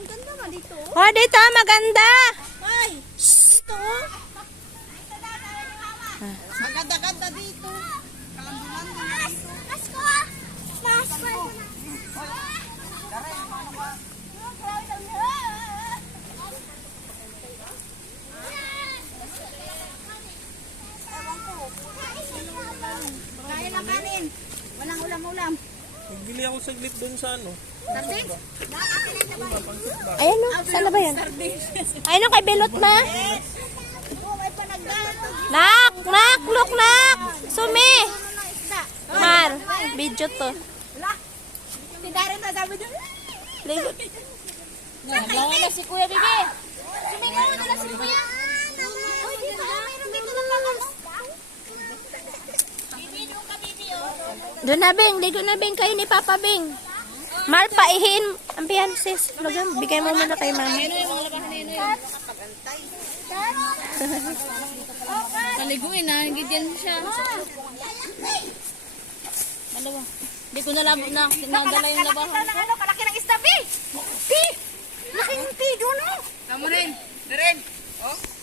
ang ganda nga dito. Oh, dito maganda. Ay! Ito. Maganda-ganda dito. Mas! Mas ko! Mas ko! Kaya ng kanin. Walang ulam-ulam. Nagbili ako saglit doon sa ano. Sardines? Ayun no, saan na ba yan? Ayun no, kay Belot ma. Oh. Nak, nak, look nak. Sumi. Na? Mar, video to. Darren na sabi doon. Ligo. Nalawa na si Kuya Bibi. Sumingaw na lang si Kuya. Uy, dito. Mayroon dito na pala. Bibi, doon ka, Bibi. oh. Doon na Bing, ligo na Bing kayo ni Papa Bing. Mar, paihin. Ambihan, sis. Lugan, bigay mo muna kay mama. Paliguin na, gidyan mo siya. Dalawa. Hindi ko nalabo na. Sinadala yung labahan. Ano, kalaki ng istabi. Pi! Laking pi, doon o. Tamo rin. Rin. Oh.